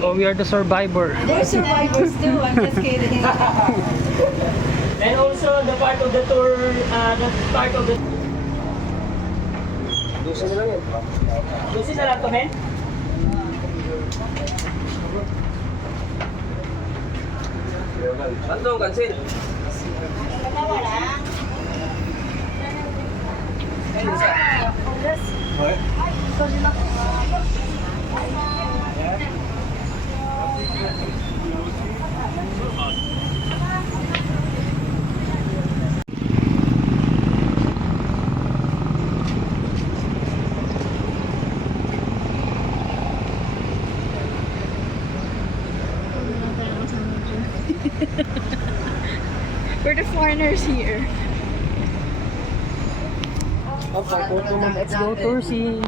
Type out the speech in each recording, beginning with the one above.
Oh, we are the survivor. They're survivors too, I'm just kidding. And also the part of the tour, the part of the... Lusin na lang yan. Lusin na lang to, men? Saan itong kansin? We're the foreigners here. Let's go Tursi.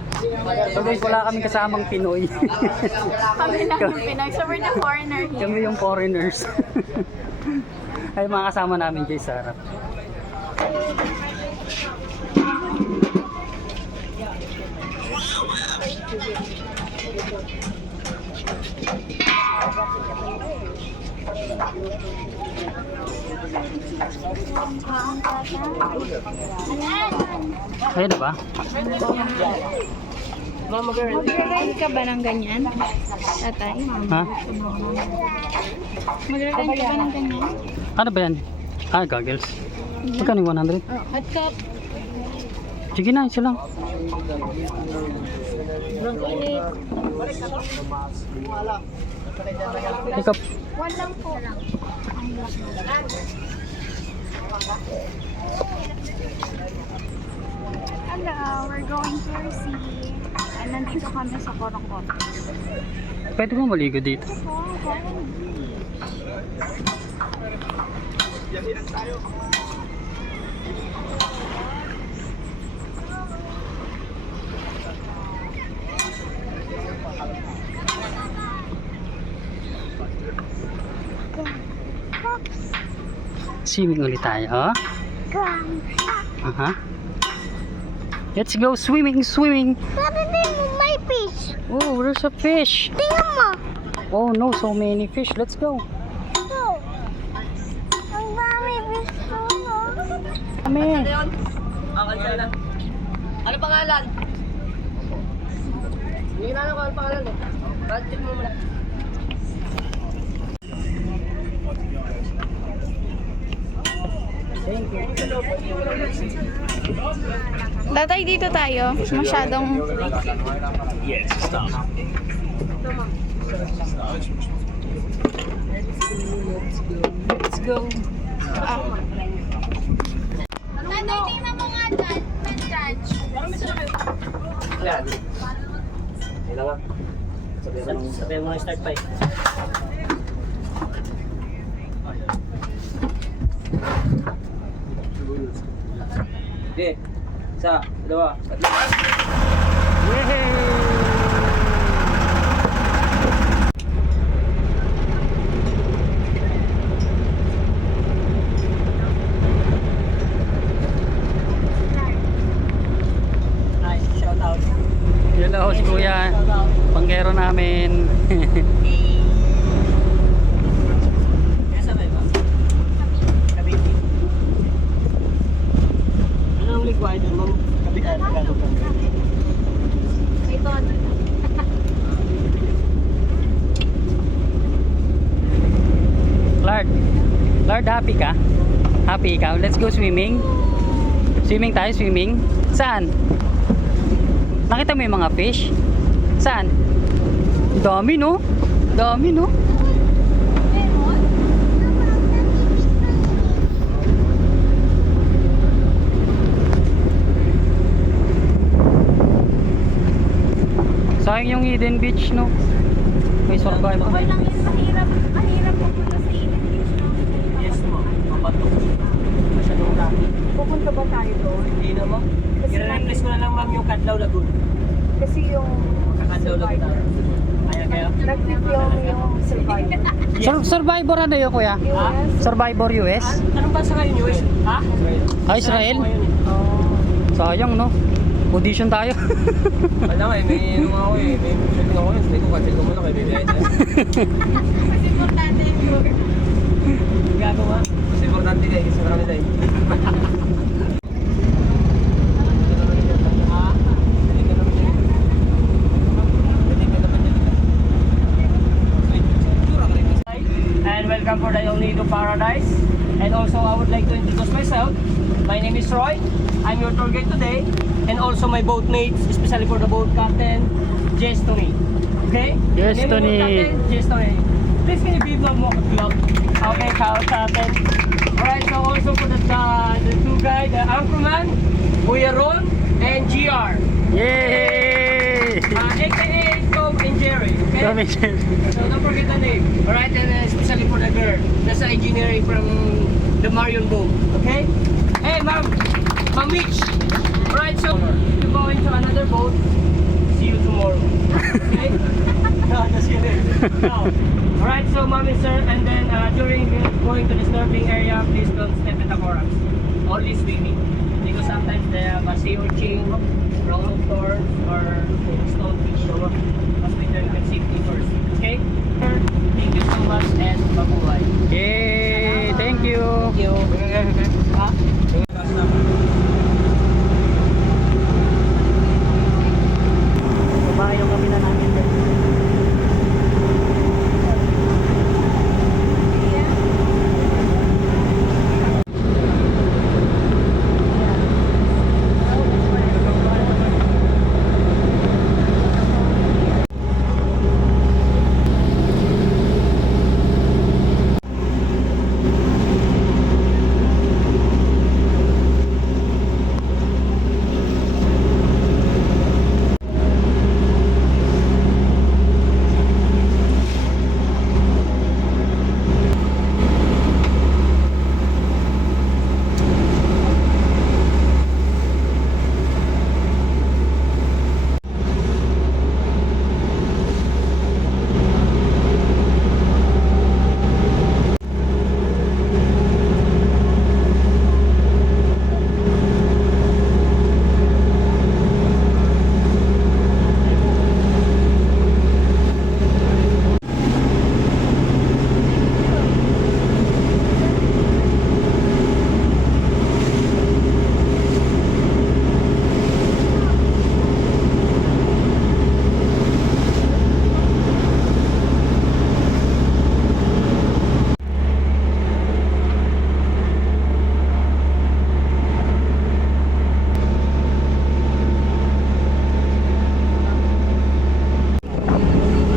So guys, wala kaming kasamang Pinoy. Kami lang yung Pinoy, so we're the foreigner here. Kami yung foreigners. Ay mga kasama namin dyan sa harap. Ayun na ba? Mag-ride ka ba ng ganyan? Tatay? Ha? Mag-ride ka ba ng ganyan? Ano ba yan? Ah, goggles. Magkano yung 100? Hot cup. Sige na, isa lang. Ikaw. One lang po. Hello, we're going to Tursi. And nandito kami sa Korokot. Pwede mo maligo dito. Swimming ulit tayo, oh? Aha. Let's go swimming, swimming. May fish. Oh, there's a fish. Tingnan mo. Oh no, so many fish. Let's go. Ang dami fish ko. Kami. Ano pangalan? Hindi na ako ang pangalan eh. Budget mo muna. Tatay, dito tayo. Masyadong... Yes, stop. Let's go. Tatay, tingnan mo nga dyan. Yan. Hindi nga. Sabihin mo na start pa eh. Okay. Isa, dalawa, tatlo. Yay! Nice, shout out. Hello, si Kuya. Panggero namin. Kesa ba ba? Kabiti. Ano ang required mo? Kabitan ka lang. Ito. Lord, happy ka? Happy ikaw? Let's go swimming. Swimming tayo, swimming. Saan? Nakita mo yung mga fish? Saan? Dami no? Dami no? Sayang yung Eden Beach, no? May survival. Okay lang yun, mahirap pupunta sa Eden Beach, no? Yes mo, mabato. Masyadong dami. Pupunta ba tayo doon? Hindi na mo. I-replace ko na lang ma'am yung Kadlaw Lagoon. Kasi yung Kadlaw Lagoon tayo. Kaya. nag-film yung Survivor. Survivor ano yun, kuya? US? Survivor US? Anong bansa kayo nyo? Ha? Israel? Oh. Sayang, no? Audition tayo. Wala nga eh, may ano ako eh. May shooting ako yun. Sabi ko, cancel ko muna kay BBI na. Mas importante yung Gago nga. Mas importante kayo kasi marami tayo. And welcome for the El Nido Paradise. And also I would like to introduce myself. My name is Roy. I'm your tour guide today. And also my boat mates, especially for the boat captain, Jess Tony. Okay? Yes, Name of boat Tony. Captain, Jess Tony. Please can you be vlog mo vlog? Okay, Kyle Captain. Alright, so also for the two guys, the Anchorman, Kuya Ron, and GR. Yay! AKA Tom and Jerry. Okay? So don't forget the name. Alright, and especially for the girl. That's the engineering from the Marion boat. Okay? Hey, Ma'am Mitch. Alright, so we're going to another boat. See you tomorrow. Okay? No, just kidding. No. Alright, so Ma'am and Sir, and then during going to the snorkeling area, please don't step in the corals. Only swimming. Because sometimes they have a sea urchin, round thorns, or stonefish. So must be done with safety first. Okay? Thank you so much and bye-bye. Yay! Thank you! Thank you. Ha? Babayo kami na namin din.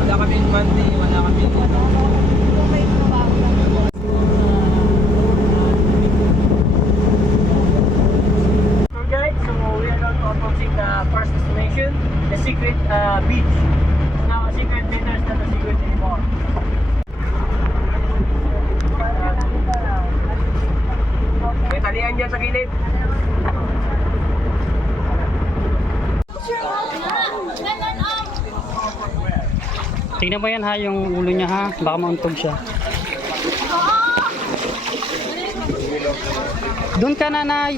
Wala kaming monthly, wala kaming Tour guide, so we are now approaching the first destination, the secret beach. Now a secret later is not a secret anymore. May talian dyan sa gilid. Tingnan mo yan ha, yung ulo niya ha. Baka mauntog siya. Doon ka, nanay.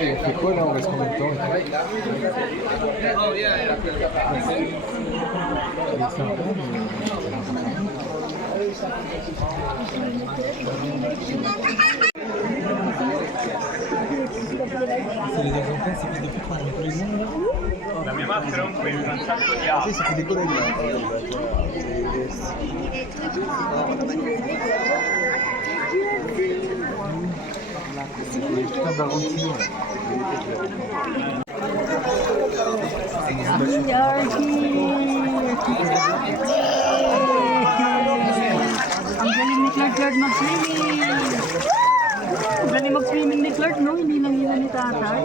Ficou não, mas comentou. C'est les exemplaires, c'est plus de plus prendre tous les mondes. La mia maschera è un sacco di altri. Sì, si dicono di We are here! Ang galing ni Clark mag-swimming! Ang galing mag-swimming ni Clark, no? Hindi lang yun ni tatay.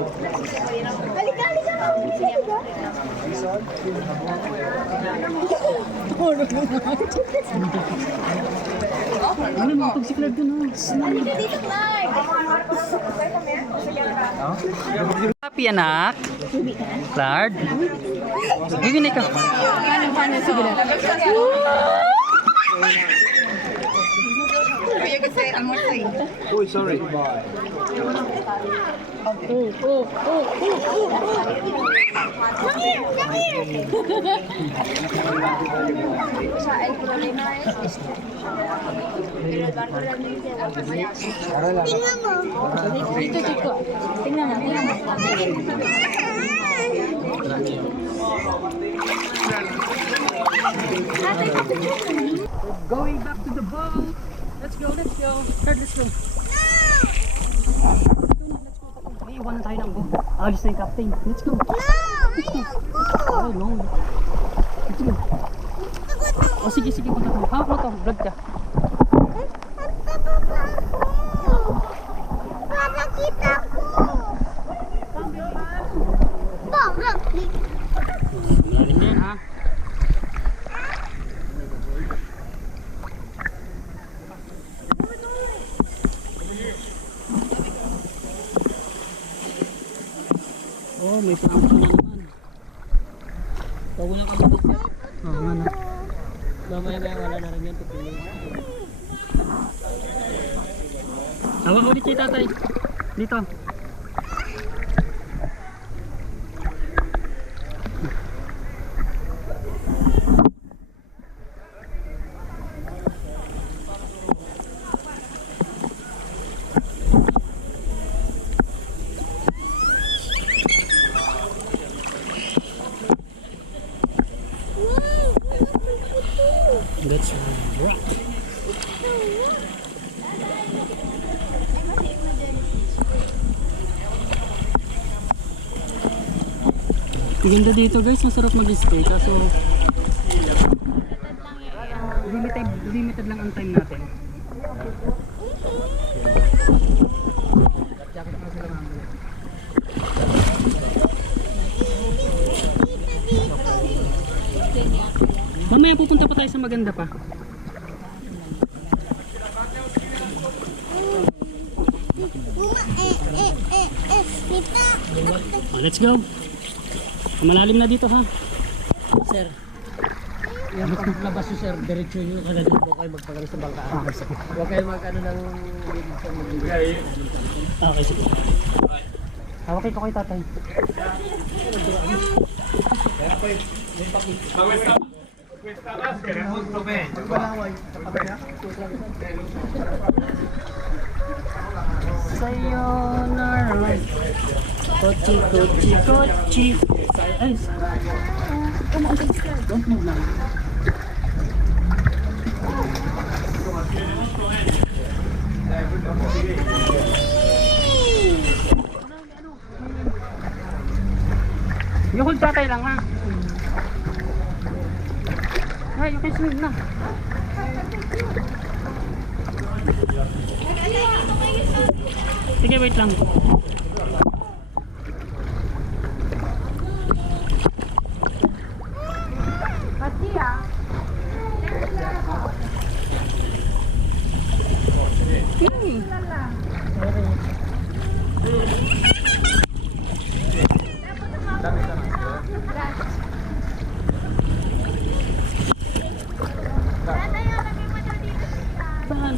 Ano, makapag si Clark dun, oh. Happy anak? Clark? Giginig ka. Uy, sorry. Going back to the boat. Let's go, let's go. Third, let's go. May iwan na tayo ng boat. Alis na yung captain. Let's go. Oh, no. Let's go. Oh, sige, sige. Punta tayo. Hawak mo to. Vlog ka. Galing na yan, ha? Oh, may pangko na naman. Pag wala ka dito, Oo nga na. mamaya wala na rin yan. Tutuloy. Hawak ulit si tatay. Dito. Let's rock. Ganda dito guys, masarap mag-stay kaso limited lang ang time natin. Mamaya pupunta pa tayo sa maganda pa. Oh, let's go. Malalim na dito ha. Sir, yung paglabas nyo sir, diretso nyo kagad po kayo magpagaling sa bangka. Huwag kayo mag-ano ng Okay, sige. Hawak ko kay tatay. Sayonara. Kochi, kochi, kochi. Ay, don't move now. You hold tatay lang ha. Ay, you can swim na. Sige, wait lang. Saan?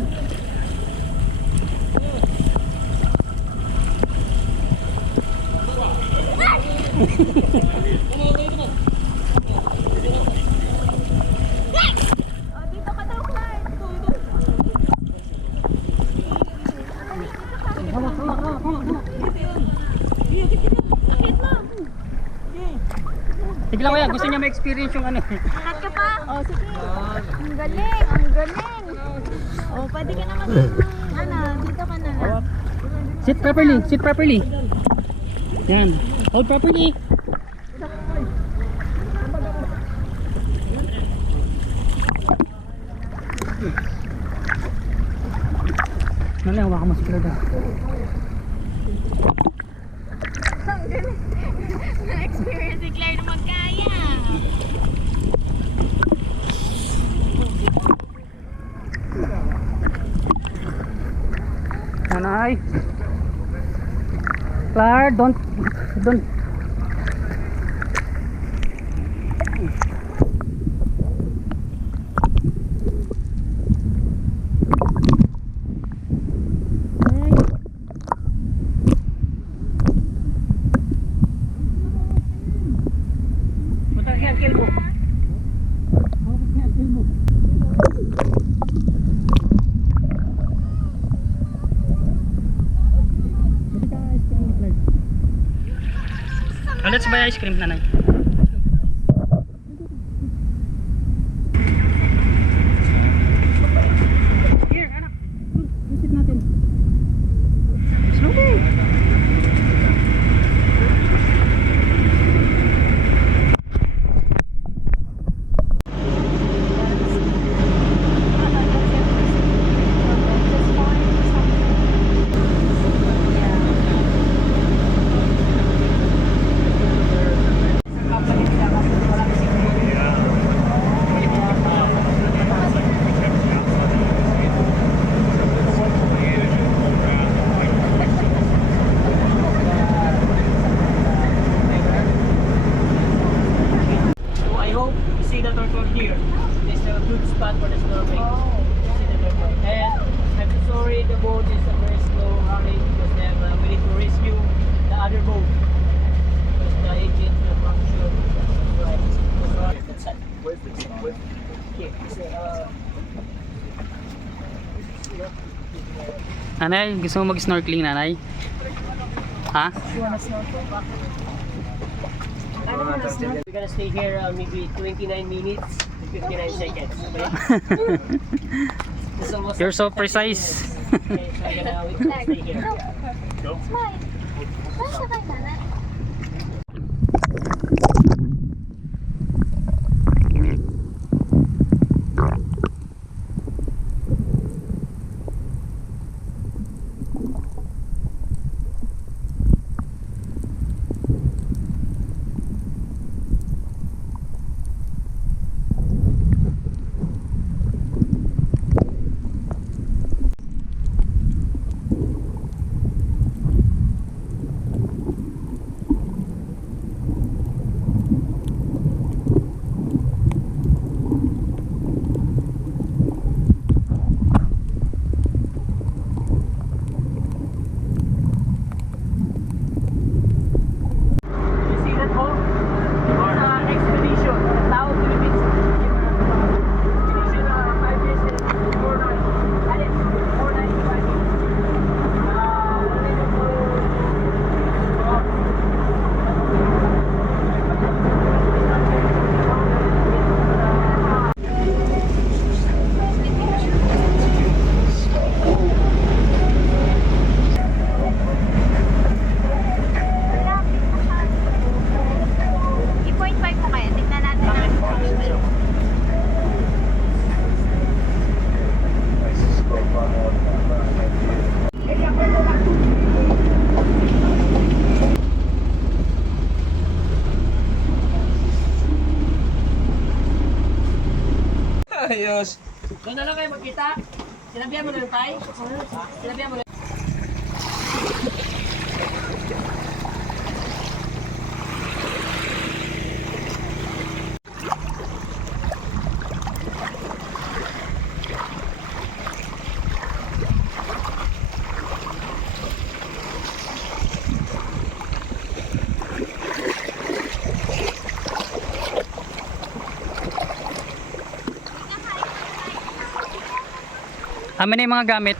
Sige lang kuya, gusto niya ma-experience yung ano. Lahat ka pa? Oh, sige. Ang galing, ang galing. Oh, pwede ka naman dito. Ano, dito ka na lang. Sit properly, sit properly. Yan. Hold properly. Nalay, hawakan mo si Claude. Na-experience si Claire na magkaya. Nanay. Claire, don't. Mataas yan, kill mo. Oh, let's buy ice cream, nanay. Here, anak. Visit natin. Slowly. So I hope you see the turtle here. This is a good spot for the snorkeling. You see the turtle. And I'm so sorry the boat is very slow running because we need to rescue the other boat. Because the engines are function. Right. That's right. Okay. So, Nanay, gusto mo mag-snorkeling, nanay? Ha? we're gonna stay here maybe 29 minutes and 59 seconds. Okay? This is almost You're so 30 precise. minutes. Okay, so we're gonna stay here. Smile. Smile ka kay nanay. You see that hole? It's an expedition. Tao Philippines. Expedition 5 days and 4 nights. And it's 4 nights and 5 days. We're gonna go. I-point 5 mo kaya. Tignan natin ang Ayos. Doon na lang kayo magkita. Sinabihan mo na yung tay? Sinabihan mo na. Amin na yung mga gamit.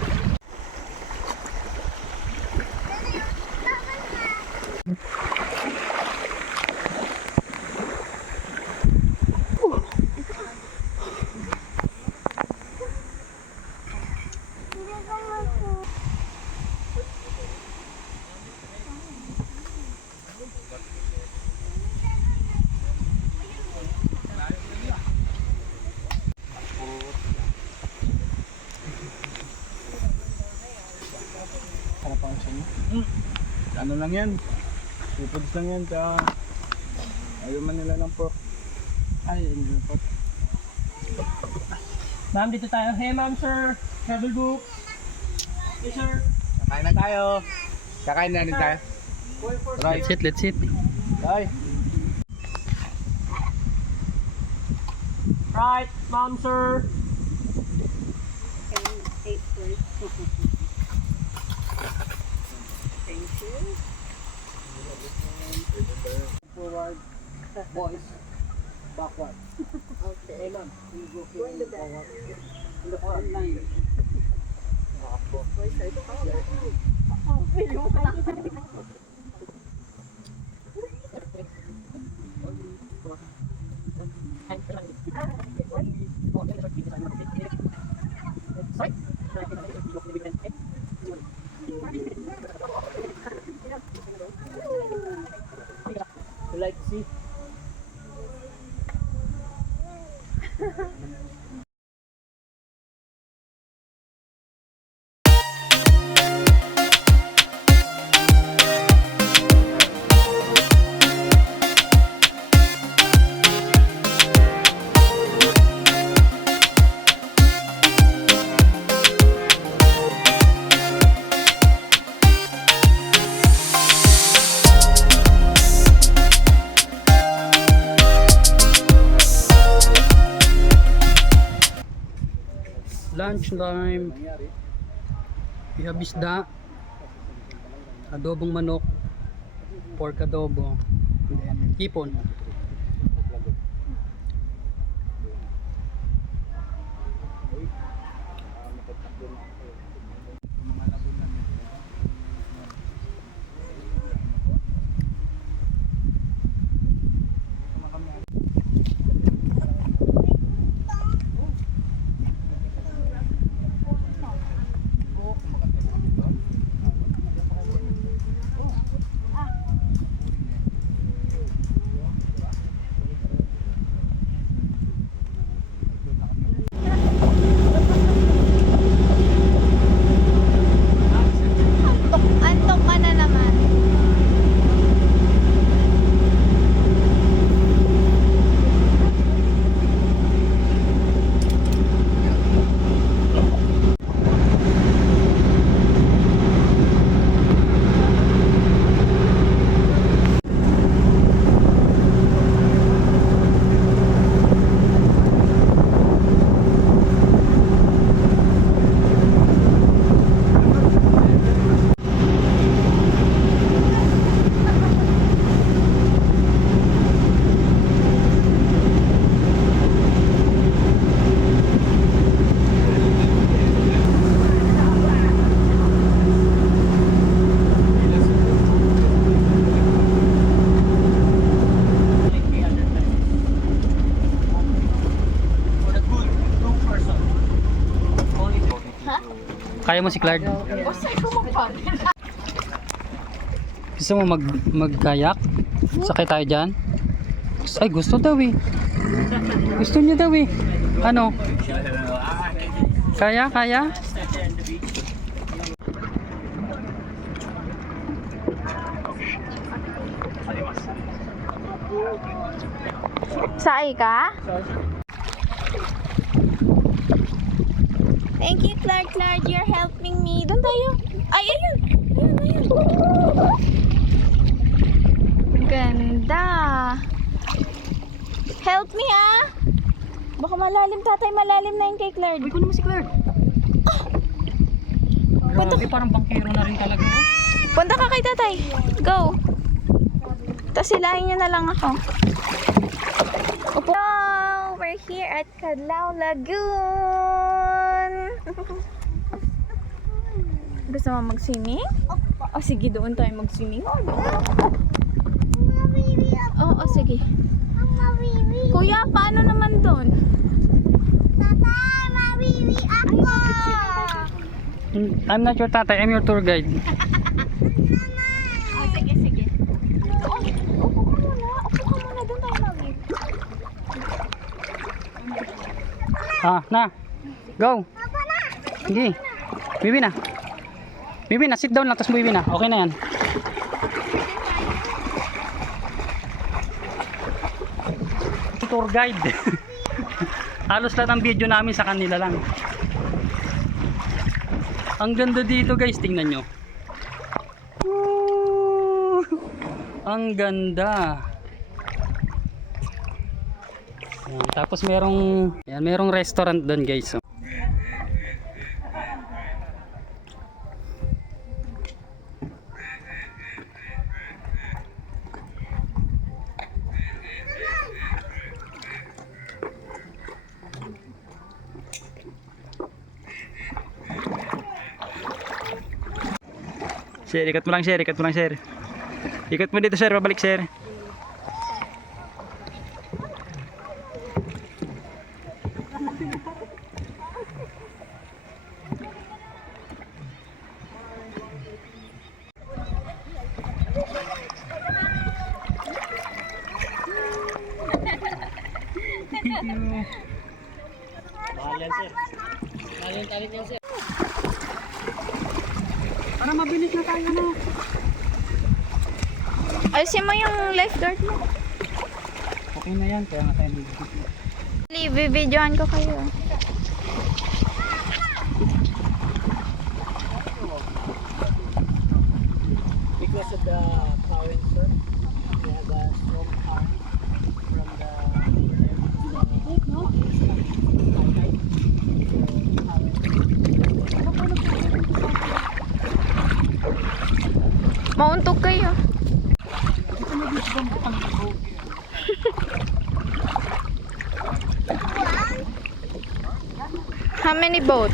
Ano lang yan? Seafoods lang yan. Tsaka ayaw man nila ng pork. Ay, hindi ng pork. Ma'am, dito tayo. Hey, ma'am, sir. Travel book. Hey, sir. Kakain na tayo. Kakain na rin tayo. Right. Let's sit, let's sit. Bye. Right, ma'am, sir. Forward. Boys. Backward. Okay. Hey, ma'am. We go in the back. In the front line. You like to see? Lunch time. We have isda, adobong manok, pork adobo, and then hipon. Antok ka na naman. For the good, two person. Only two. Kaya mo si Clark? Gusto mo mag-kayak? Sakay tayo dyan? Ay, gusto daw eh. Gusto niya daw eh. Ano? Kaya? Kaya? Sakay ka? Thank you, Clark. Clark, you're helping me. Doon tayo. Ay, ayun. Ayun, ayun. Ganda. Help me, ah. Baka malalim, tatay. Malalim na yun kay Clark. Uy, kunin mo si Clark. Grabe, parang bangkero na rin talaga. Punta ka kay tatay. Go. Tapos silahin niyo na lang ako. Upo. Hello, we're here at Kadlaw Lagoon. Gusto mo mag-swimming? O sige, doon tayo mag-swimming. Oo, sige. Kuya, paano naman doon? I'm not your tatay, I'm your tour guide. Sige, sige. Upo ka muna. Upo ka muna. Doon tayo mag-swimming. Ah, na. Go. Sige. Bibi na. Bibi na, sit down lang, tapos Bibi na. Okay na yan. Tour guide. Halos lahat ng video namin sa kanila lang. Ang ganda dito guys, tingnan nyo. Woo! Ang ganda. Yan, tapos merong restaurant doon guys. Oh. Sir, ikat mo lang sir, ikat mo lang sir. Ikot mo dito sir, pabalik sir. Para mabilis na tayo na. Alisin mo yung lifeguard mo. Okay na yan, kaya nga tayo nandito. Bibidyoan ko kayo. Because of the current, sir, we have a strong current from the Mauntog kayo. How many boat?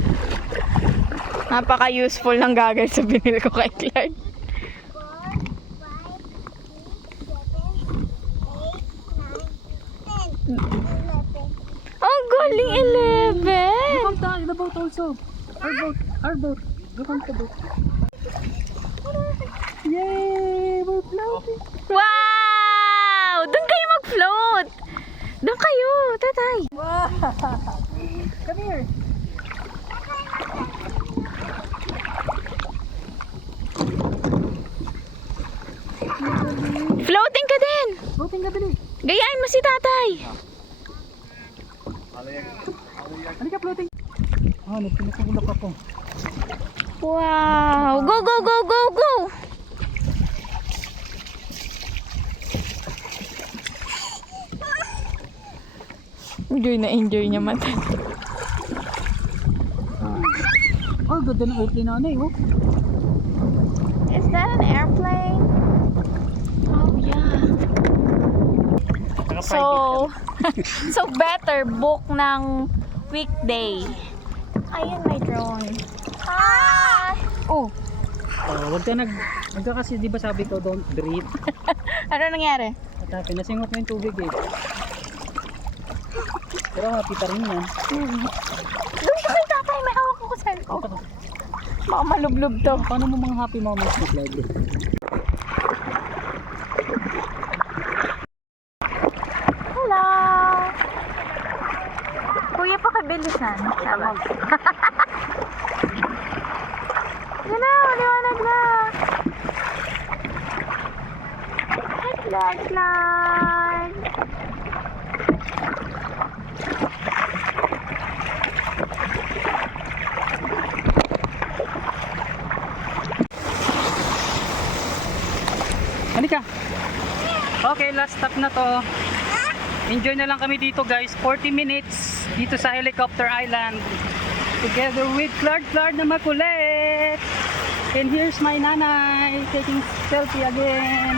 Napaka-useful ng gagawin sa binili ko kay Clark. Ang galing, 11! The boat also. Our boat. Look on the boat. Yay! We're floating. Wow! Doon kayo mag-float! Doon kayo, tatay! Come here. Floating ka din! Floating ka dali. Gayahin mo si tatay! Ano ka floating? Ah, nagpinakagulak ako. Wow! Go, go, go, go, go! Enjoy na enjoy niya mata. Oh, ganda ng airplane na oh. Is that an airplane? Oh yeah. So better book ng weekday. Ayun, may drone. Ah! Oh, Oh, wag ka kasi, di ba sabi ko, don't breathe. ano nangyari? At pinasingot mo yung tubig eh. Pero happy pa rin yan. Doon ka kay tatay, may hawak ako sa cellphone. Baka malublob to. Paano mo mga happy moments mo, Claudio? Hello! Kuya, pakibilisan. Tama. Yan na, maliwanag na. Headlight. Halika. Okay, last stop na to. Enjoy na lang kami dito guys. 40 minutes dito sa Helicopter Island. Together with Clark na makulit. And here's my nanay taking selfie again.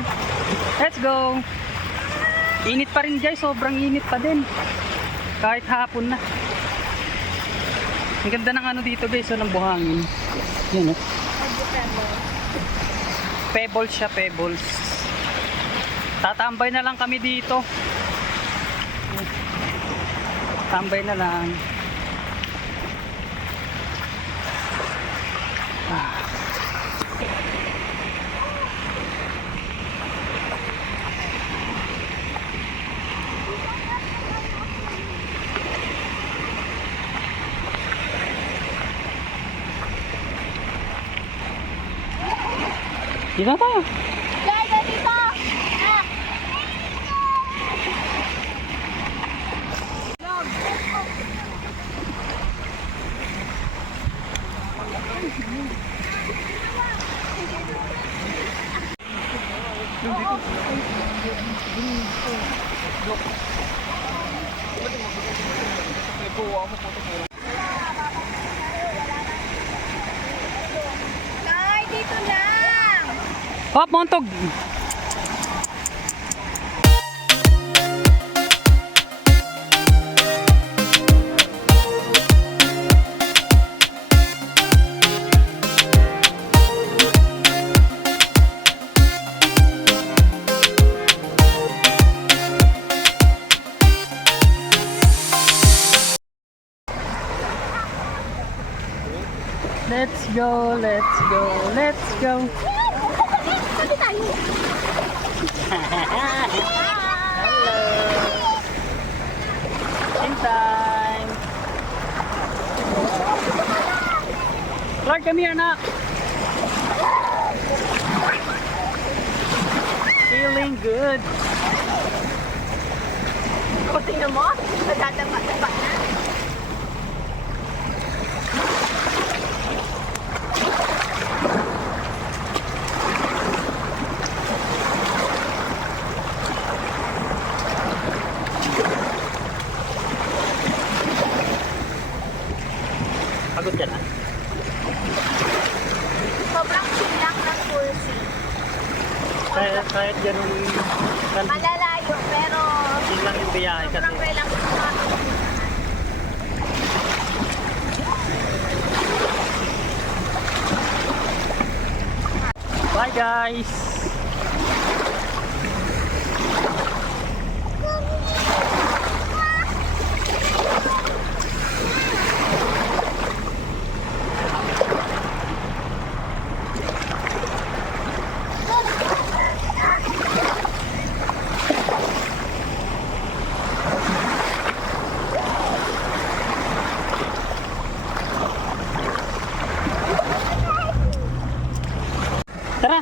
Let's go. Init pa rin guys. Sobrang init pa din. Kahit hapon na. Ang ganda ng ano dito guys. Ng buhangin. Yan oh. Pebbles siya, pebbles. Tatambay na lang kami dito. Tambay na lang. Dito na tayo. Guys, dito! Ah! Nay, dito lang! Hop, montog. Let's go, let's go, let's go. Sabi tayo! Hello. In time. Clark, come here, anak. Feeling good. O, tingnan mo, nadadapa-dapa na. Pagod ka na. Sobrang chill ng kursi. Kahit ganun, Malalayo, pero yun lang yung biyahe kasi. sobrang relax na. Bye guys! Tara!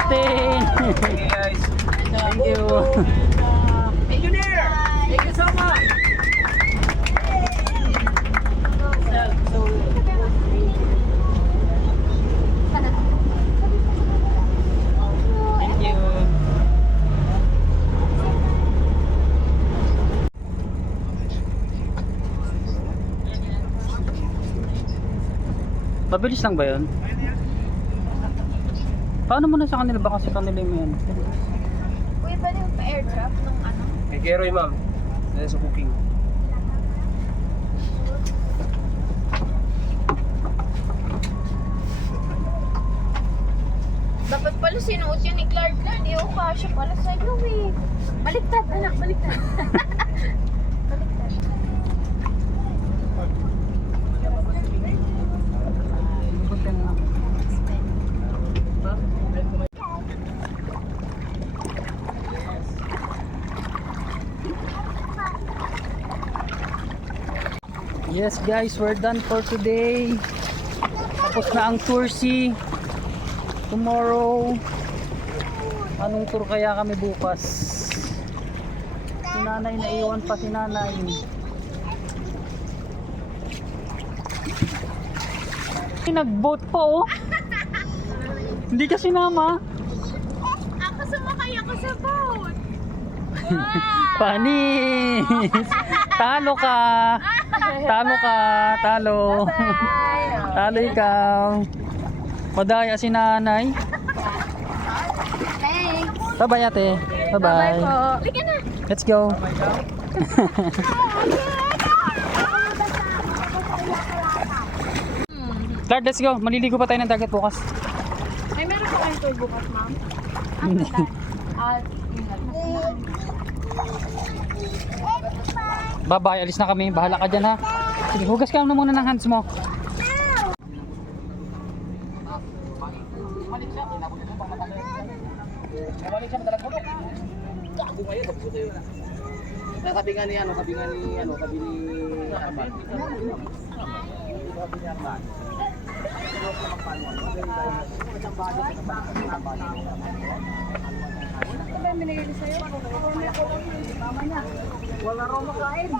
Captain! Hey guys. Thank you. Engineer! Thank you so much! Thank you. Mabilis lang ba yun? Paano mo na sa kanila? Baka sa kanila mo yan. Uy, pwede yung pa-airdrop nung ano? May Keroy ma'am. Dahil sa booking. Dapat pala sinuot yun ni Clark na. Di ako kasya pala sa'yo eh. Baliktad, anak, baliktad. Baliktad. Yes guys, we're done for today. Tapos na ang tour C. Tomorrow, anong tour kaya kami bukas? Si nanay, naiwan pa si nanay. Nag-boat pa oh. Hindi ka sinama. Ako sumakay ako sa boat. Panis! Talo ka! Talo ka! Talo! Talo ikaw! Madaya si nanay. Thanks. Bye-bye ate. Bye-bye. Halika na. Let's go. Clark, let's go. Maliligo pa tayo ng dagat bukas. May meron pa kayong tour bukas, ma'am? Hindi. At ingat. Bye-bye. Alis na kami. Bahala ka dyan ha. Sige, hugas ka na muna ng hands mo. Sabi nga ni sabi ni Arman. Ito ba yung binigay ko sa'yo? Wala raw makain.